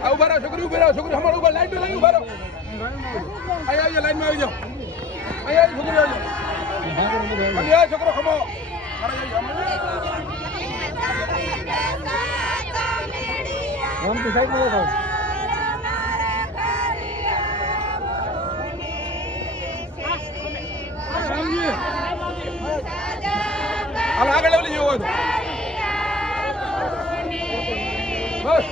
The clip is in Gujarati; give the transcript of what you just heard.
આ ઉભા રહો છોકરી ઉભી રહો છોકરી અમારે ઉભા લાઈન લઈ ઉભા રહો અહીંયા આવી લાઈનમાં આવી જાઓ અહીંયા છોકરી આવી જાઓ છોકરો ખમો આમ તો સાઈડ માં જાઓ હાલ આગળ લઈ જવો બસ